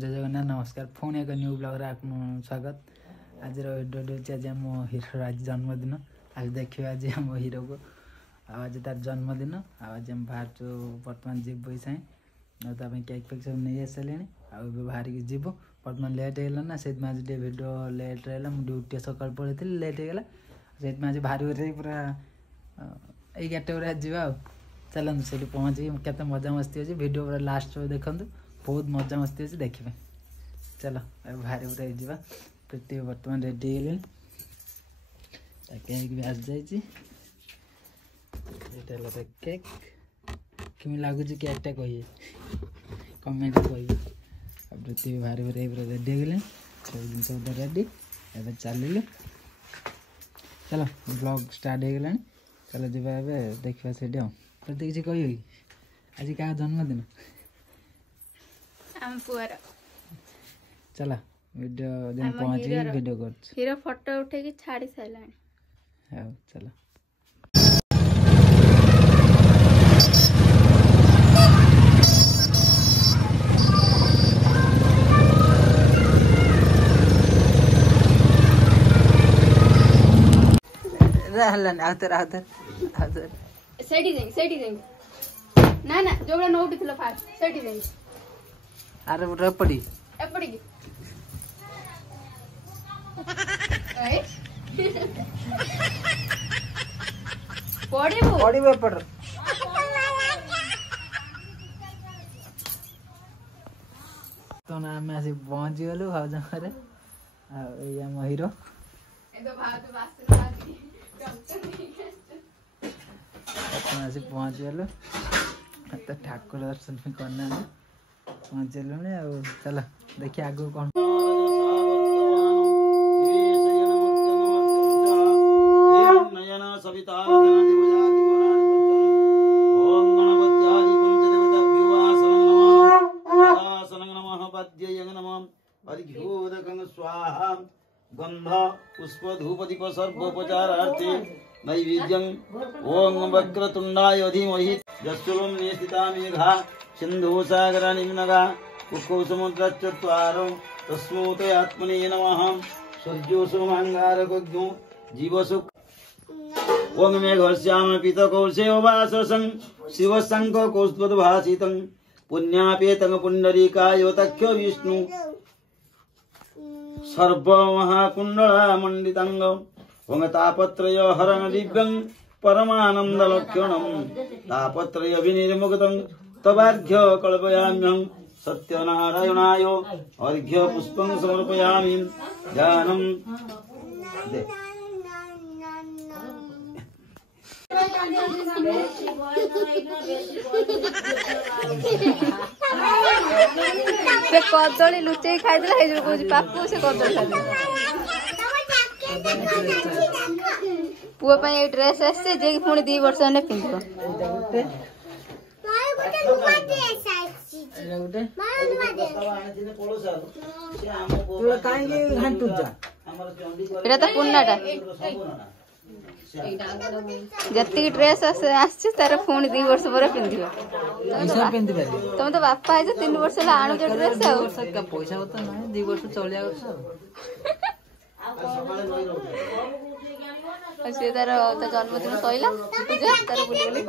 जय जगन्नाथ नमस्कार पुणी एक न्यू ब्लॉग रे स्वागत। आज भिडियो आज आम हिरो आज जन्मदिन। आज देखिए आज आम हिरो को आज तार जन्मदिन। आज आम बाहर बर्तमान जीव साए केक फेक सब नहीं आसारे बाहर की जीव बर्तमान लेट होगा ना से आज भिड लेट रहा मुझे ड्यूटी सकाल पड़े लेट होगा से आज बाहर पूरा 11टा बजे जा चलते से पहुँची केत मजा मस्ती अच्छी भिड पूरा लास्ट देखु बहुत मजा मस्ती अच्छी देखिए। चलो बाहर पूरा जा प्रीति बर्तमान रेडी है केक भी आस जाइए केक कमी लगुच केकटा कहिए कमेंट कह प्रीति भी बाहर पूरा रेडी हो सब जिन रेडी ए चल चलो ब्लॉग स्टार्ट हो गला चलो जी देखा से प्रीति किसी कह आज क्या जन्मदिन चला वीडियो दिन पहुंची वीडियो कर हीरो फोटो उठे की छाड़ी साइला हां चलो रहलन आतर सेडी देंगे ना ना जोड़ा नोट उठिला फास्ट सेडी देंगे अरे रपड़ी एपड़ी पड़ी पर तो ना मैं आसी पहुंची गलु भाज घरे आ हम हीरो ए तो भाज बास आसी पहुंची गलु तो ठाकुर दर्शन भी करना पहुंच गलु चलो देखिए आगु कौन स्वाहा गंध पुष्प धूप दीप सर्वोपचारार्थे नैवेद्यं ओं वक्रतुंडाय धीमहि यस्सुलं निस्थिता मेघा सिंधु सागर निम्नगा कुक्कौ समुद्रश्चत्वारो तस्मोते आत्मने नमः सूर्यो सोमांगारको जीवसु ओं मेघश्याम पीतकौशेयवाससं शिवशंख कौस्तुभभासितं पुण्यापेतं पुंडरीकाय तख्यो विष्णु सर्व महाकुंडला मंडितांग ओं तापत्रय हरण दिव्यं परमानंद लक्षणं तापत्रय विनिर्मुक्तं तवार्घ्य कल्पयाम्यहं सत्यनारायणाय अर्घ्य पुष्पं समर्पयामि ध्यानं दे से कदली लुचे खाई देला हे जो कहू पापू से कदली खाई पुआ पे ए ड्रेस आसे जे कि पुणी 2 वर्ष ने पिंधो एटा तो पुन्नाटा जति ड्रेस आसे तार पुणी 2 वर्ष पर पिंधियो तुम तो बापा है 3 वर्ष ला आणु जो ड्रेस आ पैसा तो ना 2 वर्ष चलिया से तार जन्मदिन सइला पूजा तार बुलबुली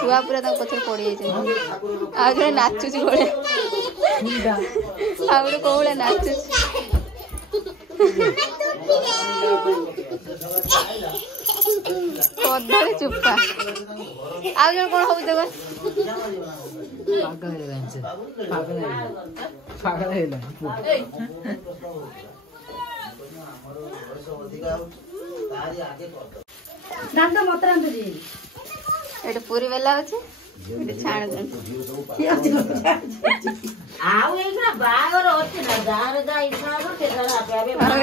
छुआ पूरा तक पछर पड़ी जाए आगे नाचुच गोले आगे कोले नाचुच कदली चुप्पा आगे कौन हो देख पागल एटा पूरी बेला अछि एटा छाण दे बागर होते ना गार जा इसा के जरा पे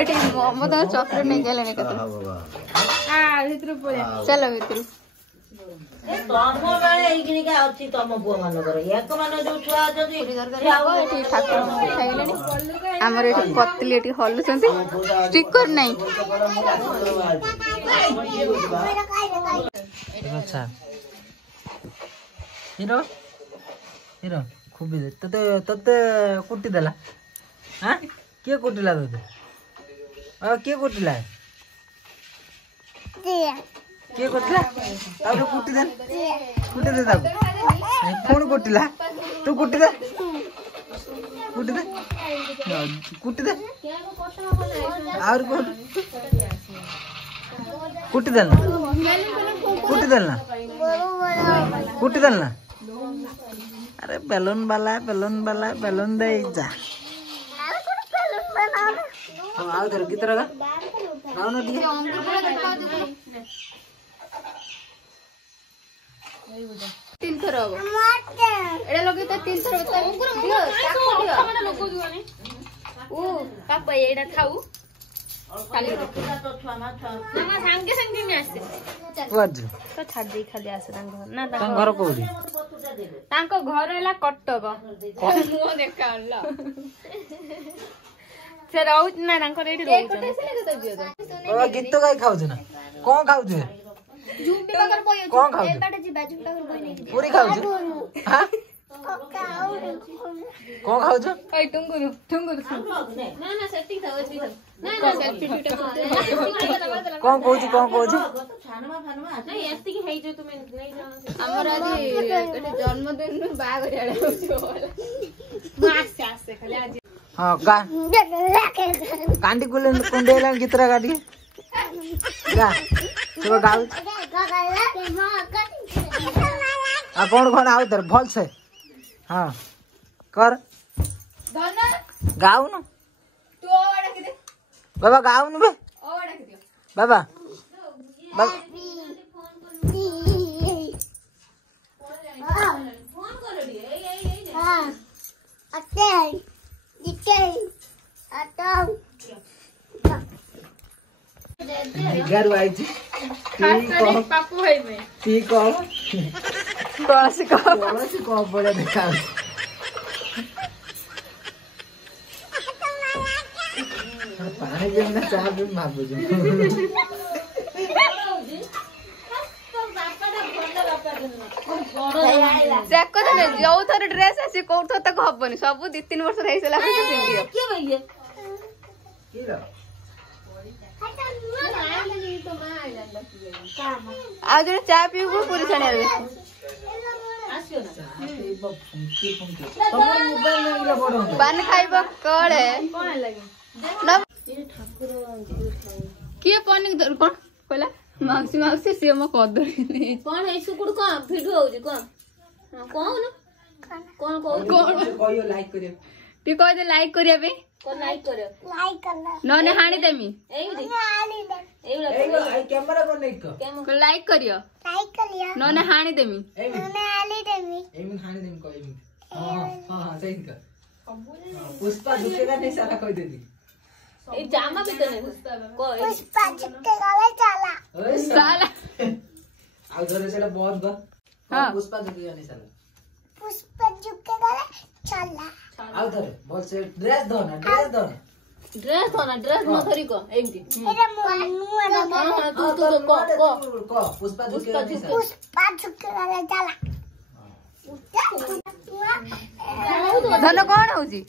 एटी मोमो तो चॉकलेट नहीं गेले ने कत भीतर पळे चलो भीतर ए तम बेले इकनी का अछि तम बुआ मान कर एक मान जो छुआ जदी एटी ठाकुर खाइले ने हमर एटी पतली एटी हलुसंती स्टिकर नहीं अच्छा हीरो हिरो खुबी दे तते कुटी देला हां के कुटिला तते के कुटिला के कुटिला अब कुटी दे ताको कौन कुटिला तू कुटी दे कुटी दे और कौन कुटी देना अरे बैलून वाला बैलून दे जा आओ धर की तरह आओ ना दिए 3 थर हो एडा लगे तो 3 थर दियो ताको दियो ओ पापा एडा खाऊ खाली ना संगे संगे में आसे वाज तो छाड़ दे खाली आसे ना घर कोडी तांको घर हला कटक मुओ देखाला से रहउत ना तांको रेडी रहउत बाबा गीत गाई खाउ छ ना कोन खाउ छ झुम्पी पाकर पयो कोन खाउ छ एबाटे जी बाजू पाकर पयो नै पूरी खाउ छ हां कोन खाउ छ ओइ टुंगुरु ना सेटिंग था ओइ ना सेल्फी वीडियो कोन कहू छ छानमा नै एस्ति की हेइ जो तुमे नै हमर आज एटे जन्मदिन नु बागरी आडे होछो आसे खाली आज हां कांडी कुंडेला कितरा गाडी जा तो गाउ आ कौन आउ तर भल से हां कर धना गाउ न तू ओडा के दे बाबा गाउ न बे ओडा के दियो बाबा फोन कर रे हां अते दिके आता घर आई छी पापू भाई में ठीक हो कौन सी को बोले देखा पानी जमना चाह भी मार बुझो चेक कर दे जो थोर ड्रेस आसी कोठ तक हबनी सब 2-3 वर्ष रही सला के पिंदियो के भइए किलो आज चाय पीबो पूरी छाने आवे आसियो ना तमर मोबाइल में इला बड़ हो पान खाइबो कळे कोन लागे ना ये ठाकुर के पानी कोन कहला माउसी से म कदर नहीं कोन है सुकुड़ को वीडियो होजी कोन कोन कोन कहियो लाइक करियो ती कह दे लाइक करिया बे कोन लाइक करो नने हाणी देमी एई ए कैमरा को नहीं को को लाइक करियो नने हाणी देमी एमी खाने दिन को एमी हां सही का पुष्पा झुकेगा नहीं सारा कोई दे दी ए जामा भी तो नहीं को ओए साला आ धरे सेला बहुत बा हां पुष्पा झुकेगा नहीं साला आ धरे बोल से ड्रेस दो ना ड्रेस होना ड्रेस न थरी को एमती तू को पुष्पा झुकेगा नहीं साला धन कोन होजी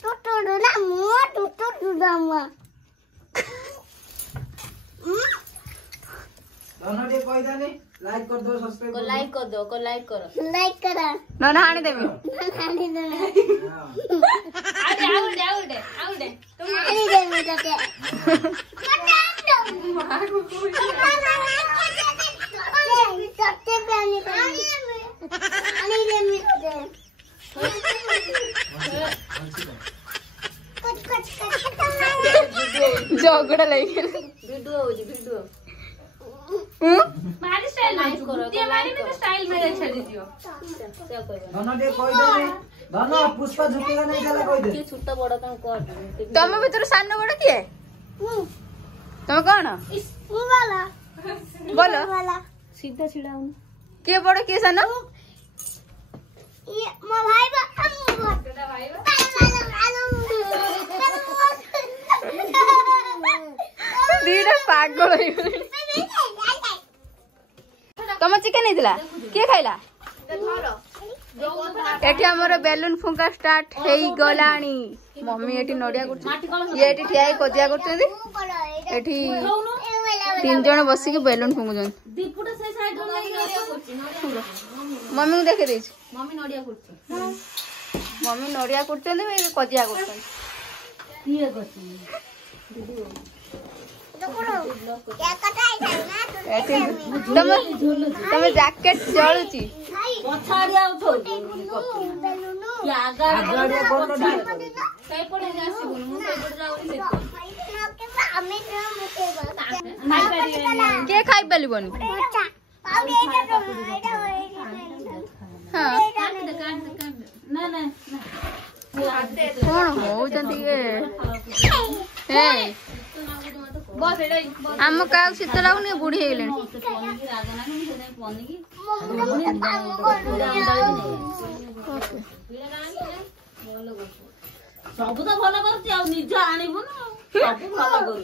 दोनों दे कोई दानी लाइक कर दो सब्सक्राइब को लाइक कर दो को लाइक करो नने हाणी देमी आउडे झगड़ा लगे वीडियो होजी वीडियो मारी स्टाइल लाइक करो ते मारी में तो स्टाइल में अच्छा दीजियो क्या कहबो दोनों दे कोई दानी दोनों पुष्पा झुकेगा नहीं साला कोई दे के छोटा बड़ा काम कर तम भीतर सान बड़ किए तुम कौन बोलो सीधा छिड़ाऊ के बड़ किए सान दीदा पागल हो तुम चिकेन नहीं दिला के खाइला एठी हमर बेलून फुंका स्टार्ट हेई गलानी मम्मी एठी नडिया करछ ये एठी ठियाई कजिया करछन एठी 3 जण बसी के बेलून फुंकुछन दीपुटा से साइड रो नडिया करछ मम्मी को देखे देछ मम्मी नडिया करछन ए कजिया करछन किए करछन तमे जैकेट जळुची पछाड़िया उठो या आगाड़िया कोन डाल कई पड़े जासी बोलू मु कई पड़े जाउरी के खाइ पालिबनी हां ना ना कौन हो जंती ए बस एडा हम का शीत लागुनी बुढ़ी हे गेलेनी सब तो भल करछि आ निज आनिबो ना सब भल करू